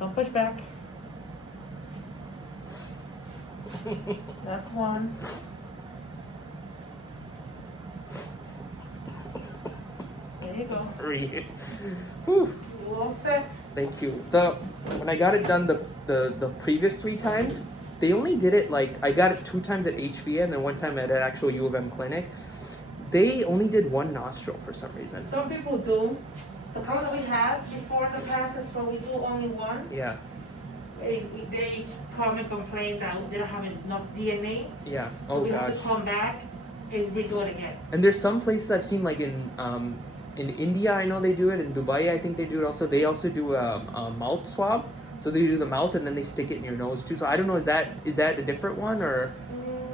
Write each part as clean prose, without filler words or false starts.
Don't push back. That's one. There you go. Whew. You all set? Thank you. When I got it done the previous 3 times, they only did it like I got it 2 times at HVA and then 1 time at an actual U of M clinic. They only did 1 nostril for some reason. Some people do. The problem we had before the process where we do only one, Yeah. they come and complain that they don't have enough DNA. Yeah. So Oh we gosh. have to come back and redo it again. And there's some places I've seen like in India, I know they do it. In Dubai, I think they do it also. They also do a mouth swab. So they do the mouth and then they stick it in your nose too. So I don't know, is that a different one or?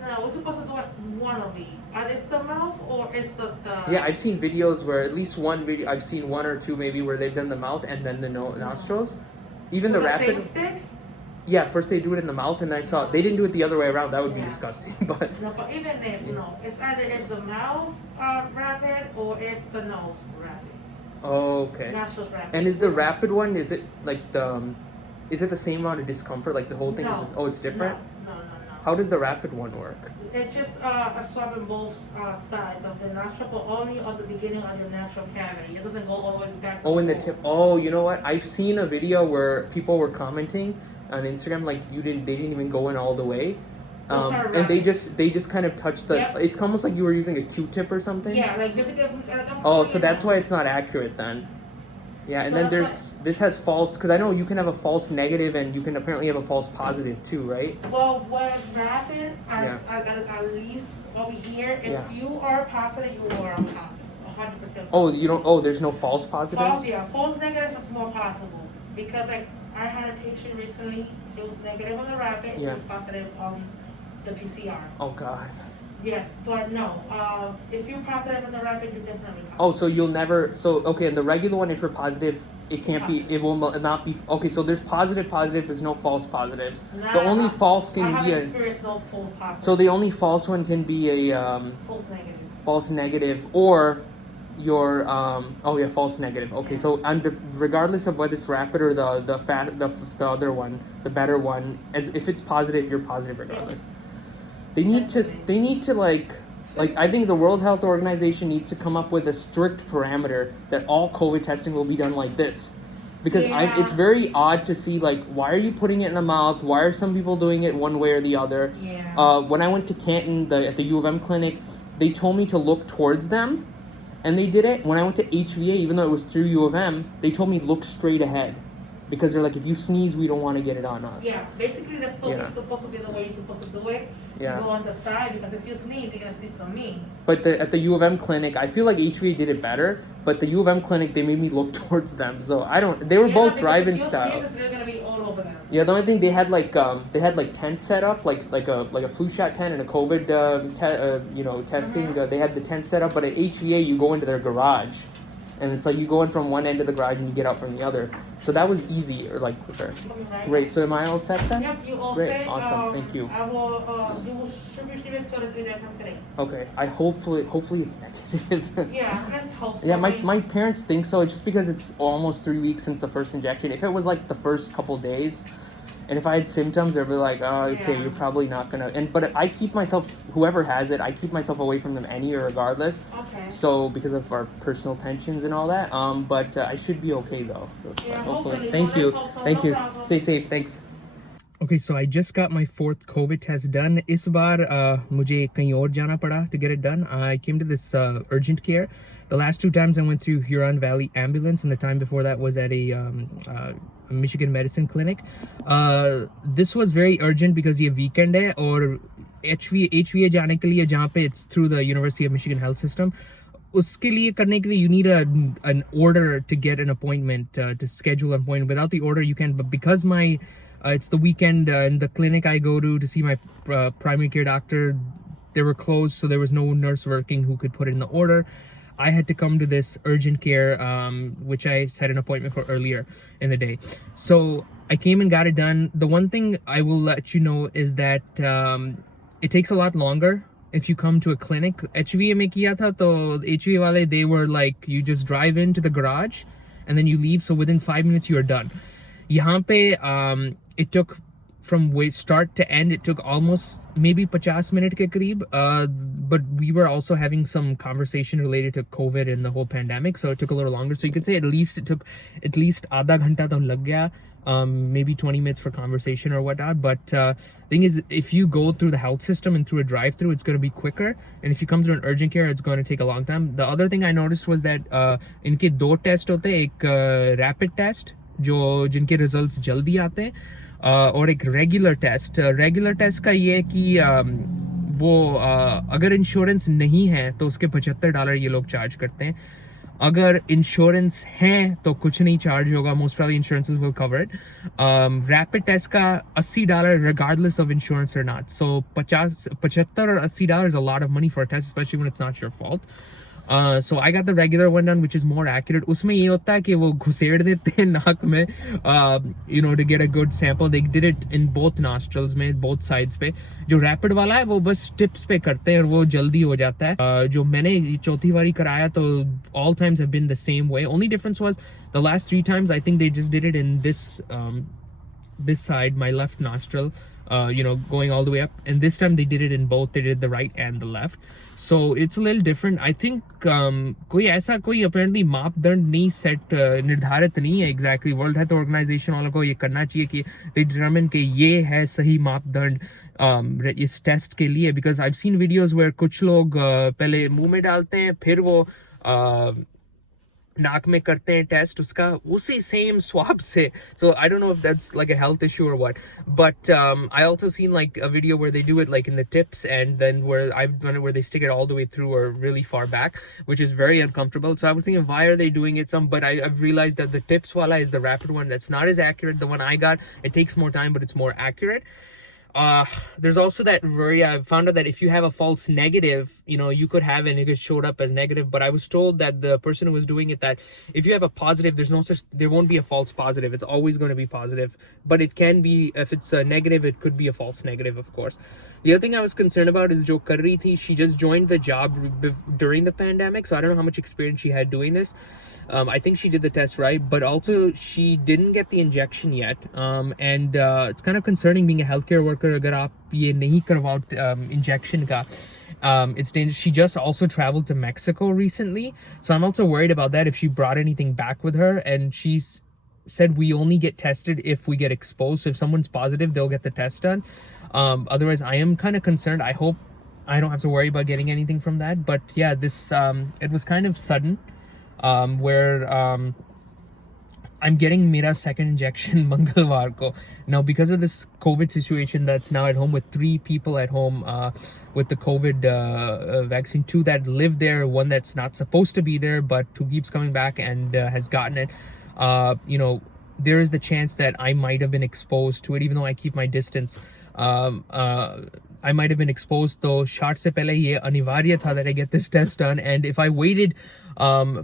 No, we're supposed to do it one of these. And it's the mouth or it's the Yeah, I've seen videos where at least one video, I've seen 1 or 2 maybe where they've done the mouth and then the nostrils. Even with the rapid. same stick? Yeah, first they do it in the mouth and I saw they didn't do it the other way around. That would be Yeah. disgusting. But No, but even if no, it's either it's the mouth rapid or it's the nose rapid. okay. Nostrils rapid. And is the rapid one? Is it like is it the same amount of discomfort? Like the whole thing No. is? Oh, it's different. No. How does the rapid one work? It's just a swab in both sides of the nostril, but only on the beginning of your natural cavity. It doesn't go all the way back to Oh, in the core. tip. Oh, you know what? I've seen a video where people were commenting on Instagram like they didn't even go in all the way. Those are And they rapid. just kind of touched the. Yep. It's almost like you were using a Q-tip or something. Yeah, like Oh, so that's why it's not accurate then. Yeah, and So then that's this has false, because I know you can have a false negative and you can apparently have a false positive too, right? Well, what rapid, at least over here, if Yeah. you are positive, you are positive, 100%. Oh, you don't. Oh, there's no false positives. False negative is more possible because like I had a patient recently. She was negative on the rapid. She Yeah. was positive on the PCR. Oh God. Yes, but no. If you're positive on the rapid, you're definitely positive. Oh, so you'll never. So okay, and the regular one, if you're positive, it can't be. It will not be. Okay, so there's positive. There's no false positives. The only false I can be haven't a. experienced no full positive. So the only false one can be a false negative. false negative or your false negative. Okay, so regardless of whether it's rapid or the other one, the better one, as if it's positive, you're positive regardless. They need to like I think the World Health Organization needs to come up with a strict parameter that all COVID testing will be done like this. Because Yeah. it's very odd to see like why are you putting it in the mouth? Why are some people doing it one way or the other? Yeah. When I went to Canton at the U of M clinic, they told me to look towards them, and they did it. When I went to HVA, even though it was through U of M, they told me look straight ahead, because they're like if you sneeze, we don't want to get it on us. Yeah, basically that's still Yeah. supposed to be the way you're supposed to do it. Yeah. You go on the side because if you sneeze, you're gonna sneeze on me. But at the U of M clinic, I feel like HVA did it better. But the U of M clinic, they made me look towards them. So I don't. They were both because drive-in if you style. sneeze, they're gonna be all over them. Yeah, the only thing they had like tents set up like a flu shot tent and a COVID testing. They had the tent set up. But at HVA, you go into their garage, and it's like you go in from one end of the garage and you get out from the other. So that was easy or like quicker. Right? Great. So am I all set then? Yep, you all Great, set. awesome, thank you. I will. You will should receive it so that 3 days from today. Okay. I hopefully it's negative. Yeah, let's hope so. Yeah, my parents think so. It's just because it's almost 3 weeks since the first injection. If it was like the first couple days, and if I had symptoms, they'd be like, "Oh, okay, Yeah. you're probably not gonna." But I keep myself, whoever has it, I keep myself away from them any or regardless. Okay. So because of our personal tensions and all that. But I should be okay though. Yeah, Hopefully. hopefully. Thank No, you. let's hope so. Thank No you. problem. Stay safe. Thanks. Okay, so I just got my 4th COVID test done. इस बार मुझे कहीं और जाना पड़ा to get it done. I came to this urgent care. The last 2 times I went through Huron Valley Ambulance, and the time before that was at a Michigan Medicine Clinic. This was very urgent because ये weekend है और HVA जाने के लिए जहाँ पे it's through the University of Michigan Health System. उसके लिए करने के लिए you need an order to get an appointment, to schedule an appointment. Without the order you can, but because it's the weekend and the clinic I go to see my primary care doctor, they were closed, so there was no nurse working who could put in the order. I had to come to this urgent care, which I set an appointment for earlier in the day. So I came and got it done. The one thing I will let you know is that it takes a lot longer if you come to a clinic. HVA में किया था तो HVA वाले, they were like, you just drive into the garage and then you leave, so within 5 minutes you are done. यहाँ पे it took from start to end, it took almost maybe 50 minute ke kareeb, but we were also having some conversation related to COVID and the whole pandemic, so it took a little longer. So you could say at least it took at least आधा घंटा तो लग गया, maybe 20 minutes for conversation or whatnot. But thing is, if you go through the health system and through a drive-through, it's going to be quicker, and if you come through an urgent care, it's going to take a long time. The other thing I noticed was that इनके दो test होते हैं, एक rapid test जो जिनके results जल्दी आते हैं, और एक रेगुलर टेस्ट का ये है कि वो अगर इंश्योरेंस नहीं है तो उसके $75 ये लोग चार्ज करते हैं. अगर इंश्योरेंस है तो कुछ नहीं चार्ज होगा, most probably insurances will cover it. Rapid test का $80 regardless of insurance or not. So 75 or $80 is a lot of money for a test, especially when it's not your fault. So I got the regular one done, which is more accurate. उसमें ये होता है कि वो घुसेड़ देते हैं नाक में, you know, to get a good sample. They did it in both nostrils में, both sides पे. जो रैपिड वाला है वो बस टिप्स पे करते हैं और वो जल्दी हो जाता है. जो मैंने चौथी बारी कराया तो all times have been the same way. Only difference was the last 3 times I think they just did it in this side, my left nostril, you know, going all the way up, and this time they did it in both. They did the right and the left, so it's a little different. I think कोई ऐसा कोई apparently मापदंड नहीं set निर्धारित नहीं है exactly. World health organisation वालों को ये करना चाहिए कि they determine कि ये है सही मापदंड इस टेस्ट के लिए, because I've seen videos where कुछ लोग पहले मुंह में डालते हैं, फिर वो नाक में करते हैं टेस्ट उसका उसी सेम swab से. So I don't know if that's like a health issue or what, but I also seen like a video where they do it like in the tips, and then where I've done it where they stick it all the way through or really far back, which is very uncomfortable. So I was thinking, why are they doing it? But I've realized that the tips wala is the rapid one. That's not as accurate. The one I got, it takes more time, but it's more accurate. There's also that worry. I found out that if you have a false negative, you know, you could have and it could showed up as negative. But I was told that the person who was doing it, that if you have a positive, there won't be a false positive. It's always going to be positive. But it can be, if it's a negative, it could be a false negative, of course. The other thing I was concerned about is Jo kar rahi thi, she just joined the job during the pandemic, so I don't know how much experience she had doing this. I think she did the test right, but also she didn't get the injection yet, and it's kind of concerning being a healthcare worker agar aap ye nahi karwao injection ka. It's dangerous. She just also traveled to Mexico recently, so I'm also worried about that, if she brought anything back with her. And she's said we only get tested if we get exposed, so if someone's positive they'll get the test done. Otherwise I am kind of concerned. I hope I don't have to worry about getting anything from that. But yeah, this it was kind of sudden, where I'm getting mera second injection mangalwar ko. Now because of this COVID situation that's now at home, with 3 people at home with the COVID vaccine, 2 that live there, 1 that's not supposed to be there but who keeps coming back and has gotten it. You know, there is the chance that I might have been exposed to it, even though I keep my distance. I might have been exposed, so shot se pehle ye anivarya tha that I get this test done. And if I waited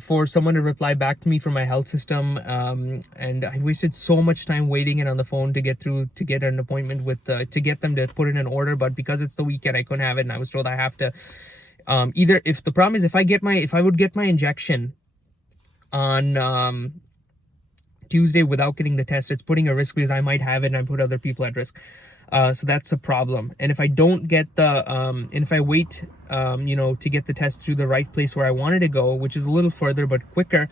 for someone to reply back to me from my health system, and I wasted so much time waiting and on the phone to get an appointment with to get them to put in an order. But because it's the weekend, I couldn't have it, and I was told I have to either, if the problem is if I would get my injection on Tuesday without getting the test, it's putting a risk because I might have it and I put other people at risk. So that's a problem. And if I don't get the and if I wait you know, to get the test through the right place where I wanted to go, which is a little further but quicker,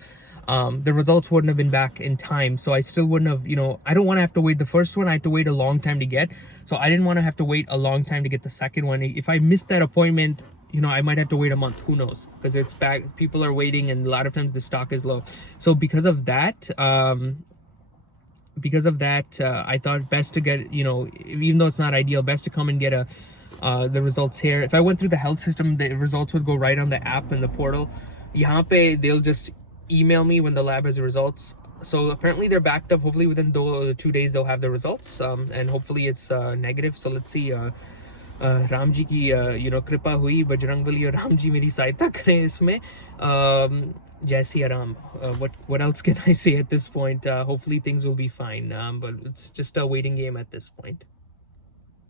the results wouldn't have been back in time. So I still wouldn't have, you know, I don't want to have to wait. The first one I had to wait a long time to get, so I didn't want to have to wait a long time to get the second one. If I missed that appointment, you know, I might have to wait a month, who knows, because it's back, people are waiting, and a lot of times the stock is low. So because of that I thought best to get, you know, even though it's not ideal, best to come and get the results here. If I went through the health system, the results would go right on the app and the portal. Yahan pe they'll just email me when the lab has the results. So apparently they're backed up. Hopefully within 2 days they'll have the results, and hopefully it's negative. So let's see. Ram ji की you know, कृपा हुई, बजरंगबली और राम जी मेरी सहायता करें इसमें. जय Siya Ram. What else can I say at this point? Hopefully things will be fine, but it's just a waiting game at this point.